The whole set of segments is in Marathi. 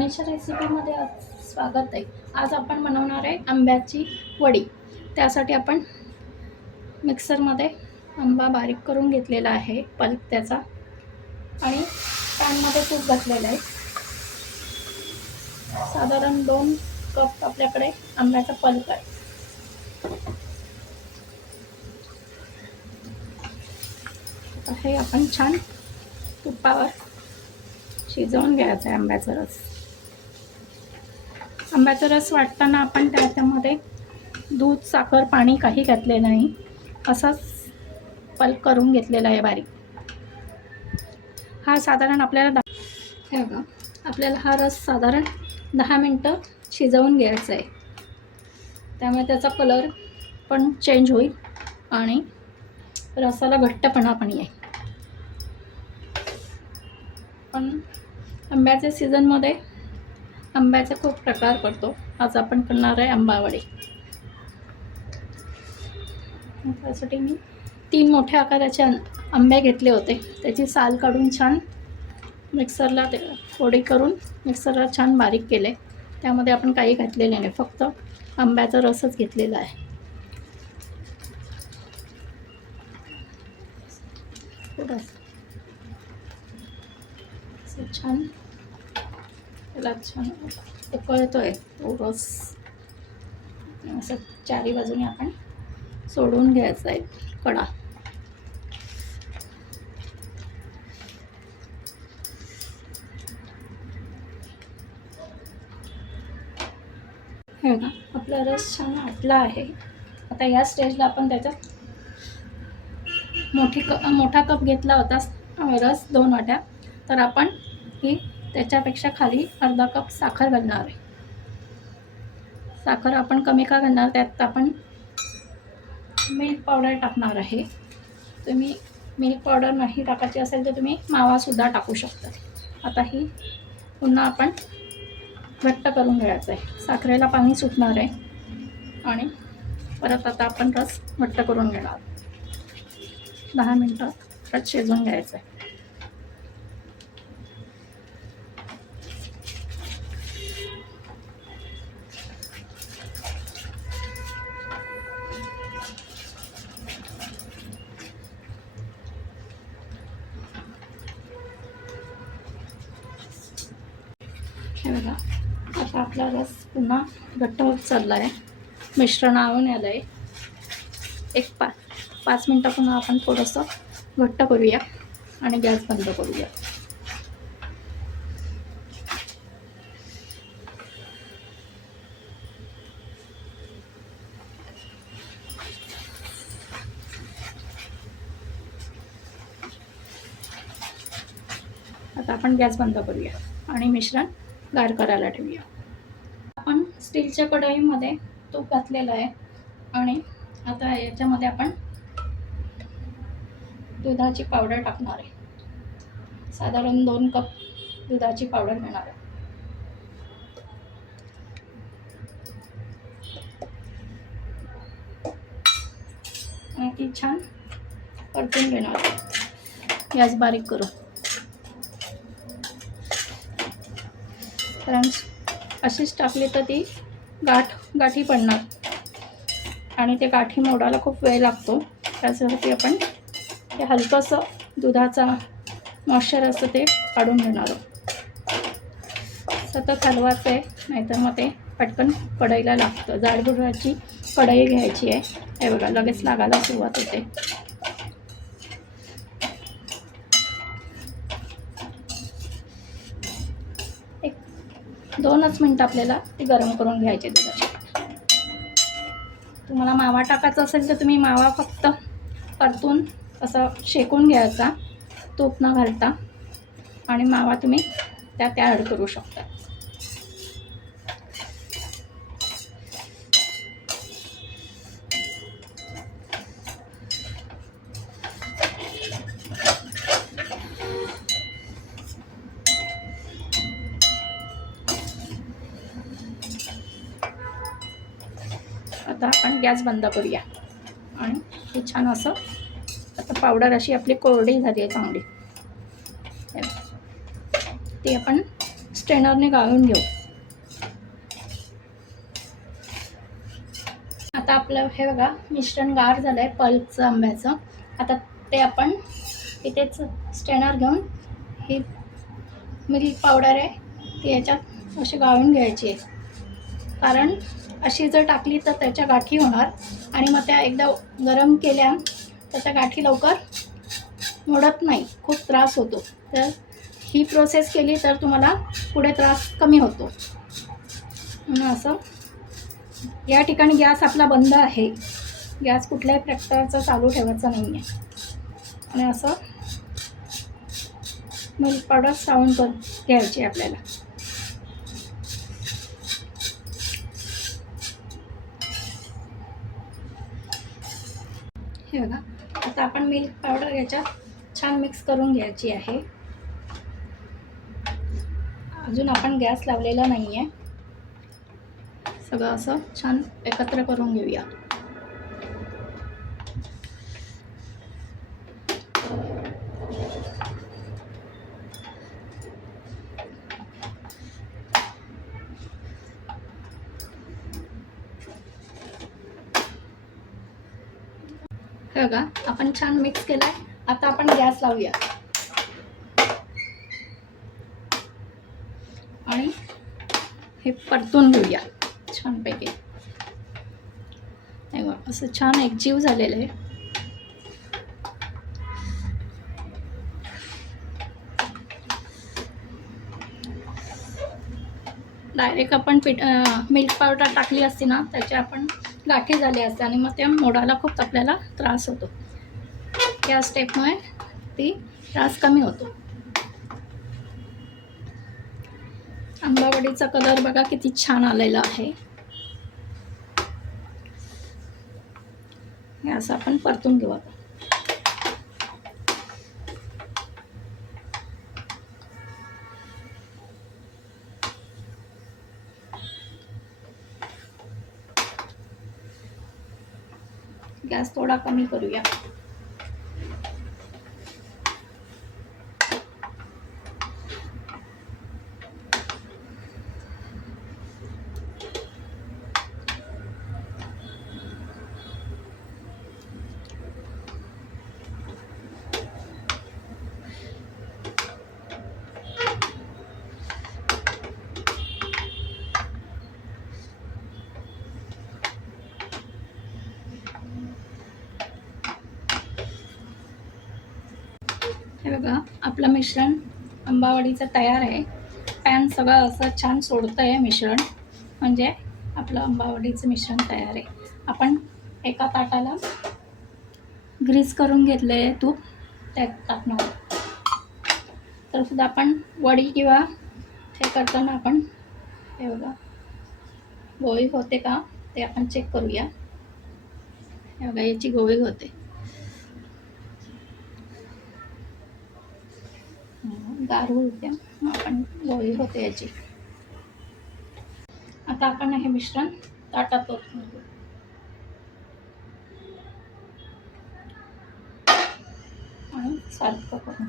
मनीषा रेसिपीमध्ये स्वागत आहे। आज आपण बनवणार आहे आंब्याची वडी। त्यासाठी आपण मिक्सरमध्ये आंबा बारीक करून घेतलेला आहे, पल्प त्याचा, आणि पॅनमध्ये तूप घातलेलं आहे। साधारण 2 कप आपल्याकडे आंब्याचा पल्प आहे। हे आपण छान तुपावर शिजवून घ्यायचं आहे आंब्याचा रस। आंब्याचा रस वाटताना आपण त्यामध्ये दूध, साखर, पाणी काही घातले नाही, असाच पल्प करून घेतलेला आहे बारीक। हा साधारण आपल्याला हा रस साधारण 10 मिनिटं शिजवून घ्यायचा आहे। त्यामुळे त्याचा कलर पण चेंज होईल आणि रसाला घट्टपणा पण येईल। पण आंब्याच्या सीझनमध्ये आंब्याचे खूप प्रकार करतो। आज आपण करणार आहे आंबावडी। त्यासाठी मी 3 मोठ्या आकाराचे आंबे घेतले होते। त्याची साल काढून छान मिक्सरला फोडी करून मिक्सरला छान बारीक केले। त्यामध्ये आपण काही घातलेले नाही, फक्त आंब्याचा रसच घेतलेला आहे। छान त्याला छान उकळतोय तो रस, असं चारी बाजूने आपण सोडून घ्यायचा आहे कडा। हे बघा, आपला रस छान आटला आहे। आता या स्टेजला आपण त्याच्यात मोठा कप घेतला होता रस 2 वाट्या, तर आपण ही त्याच्यापेक्षा खाली अर्धा कप साखर घालणार आहे। साखर आपण कमी का घालणार, त्यात आपण मिल्क पावडर टाकणार आहे। तुम्ही मिल्क पावडर नाही टाकायची असेल तर तुम्ही मावासुद्धा टाकू शकता। आता ही पुन्हा आपण घट्ट करून घ्यायचं आहे। साखरेला पाणी सुटणार आहे आणि परत आता आपण रस घट्ट करून घेणार। 10 मिनिटं परत शिजवून घ्यायचं आहे। हे बघा, आता आपला रस पुन्हा घट्ट होत चालला आहे, मिश्रण आवून आलं आहे। एक 5 मिनटं पुन्हा आपण थोडंसं घट्ट करूया आणि गॅस बंद करूया। आता आपण गॅस बंद करूया आणि मिश्रण गार करायला ठेवूया। आपण स्टीलच्या कढईमध्ये तूप घातलेलं आहे आणि आता याच्यामध्ये आपण दुधाची पावडर टाकणार आहे। साधारण 2 कप दुधाची पावडर घेणार आहे आणि ती छान परतून घेणार आहे, गॅस बारीक करू। कारण अशीच टाकली तर ती गाठी पडणार आणि ते गाठी मोडायला खूप वेळ लागतो। त्यासाठी आपण ते हलकंसं दुधाचा मॉइश्चर असतं ते काढून घेणार आहोत। सतत हलवायचं आहे, नाहीतर मग ते पटकन कढईला लागतं। जाडबुडाची कढई घ्यायची आहे। हे बघा, लगेच लागायला सुरुवात होते। एक 2च मिनिटं आपल्याला ती गरम करून घ्यायची दुधाची। तुम्हाला मावा टाकायचा असेल तर तुम्ही मावा फक्त परतून असं शेकून घ्यायचा, तूप न घालता, आणि मावा तुम्ही त्यात ॲड करू शकता। आता आपण गॅस बंद करूया आणि हे छान असं आता पावडर अशी आपली कोरडी झाली आहे चांगली। ती आपण स्ट्रेनरने गाळून घेऊ. आता आपलं हे बघा मिश्रण गार झालं आहे पल्पचं आंब्याचं. आता ते आपण इथेच स्ट्रेनर घेऊन ही मिल्क पावडर आहे ती याच्यात अशी गाळून घ्यायची आहे. कारण अशी जर टाकली तर त्याच्या गाठी होणार आणि मग त्या एकदा गरम केल्या तर त्या गाठी लवकर मोडत नाही, खूप त्रास होतो. तर ही प्रोसेस केली तर तुम्हाला पुढे त्रास कमी होतो. म्हणून असं या ठिकाणी गॅस आपला बंद आहे, गॅस कुठल्याही प्रकारचा चालू ठेवायचा नाही आहे. आणि असं मिल्क पावडर सावून घ्यायची आपल्याला. हे बघा आता आपण मिल्क पावडर याच्यात छान मिक्स करून घ्यायची आहे. अजून आपण गॅस लावलेला नाही आहे. सगळं असं छान एकत्र करून घेऊया. हे बघा आपण छान मिक्स केलंय. आता आपण गॅस लावूया आणि हे परतून घेऊया छानपैकी. असं छान एकजीव झालेलं आहे. डायरेक्ट आपण मिल्क पावडर टाकली असती ना त्याच्या आपण गाठी झाली असते आणि मग त्या मोडायला खूप आपल्याला त्रास होतो. या स्टेपमुळे ती त्रास कमी होतो. आंबावडीचा कलर बघा किती छान आलेला आहे. हे असं आपण परतून घेऊ. आता गॅस थोडा कमी करूया. हे बघा आपलं मिश्रण आंबावडीचं तयार आहे. पॅन सगळं असं छान सोडतं आहे मिश्रण, म्हणजे आपलं आंबावडीचं मिश्रण तयार आहे. आपण एका ताटाला ग्रीस करून घेतलं आहे तूप, त्यात टाकणार. तर सुद्धा आपण वडी किंवा हे करताना आपण हे बघा गोळी होते का ते आपण चेक करूया. हे बघा याची गोळी होते. गार होऊ द्या, आपण गोळी होते याची. आता आपण हे मिश्रण ताटात ओतून घेऊ आणि सारखं करून.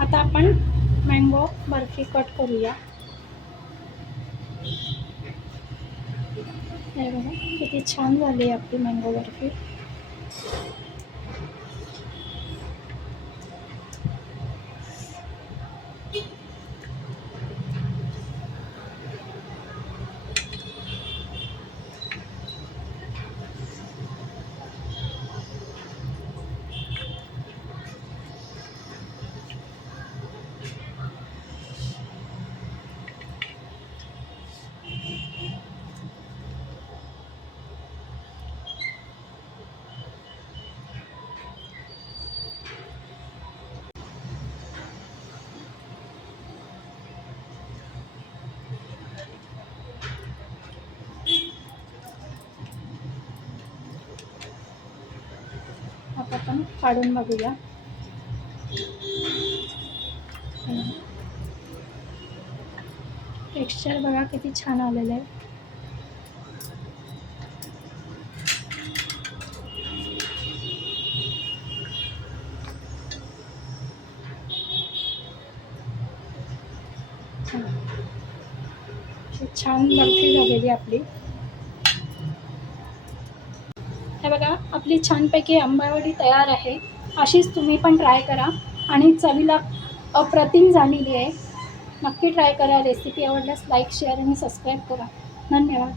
आता आपण मँगो बर्फी कट करूया. हे बघा किती छान झाली आपली मँगो बर्फी. आता आपण काढून बघूया. टेक्स्चर बघा किती छान आलेलं आहे. छान बर्फी झालेली आपली. हे बघा आपली छानपैकी आंबावडी तयार आहे. अशीच तुम्ही पण ट्राय करा आणि चवीला अप्रतिम झालेली आहे. नक्की ट्राय करा. रेसिपी आवडल्यास लाईक, शेअर आणि सबस्क्राईब करा. धन्यवाद.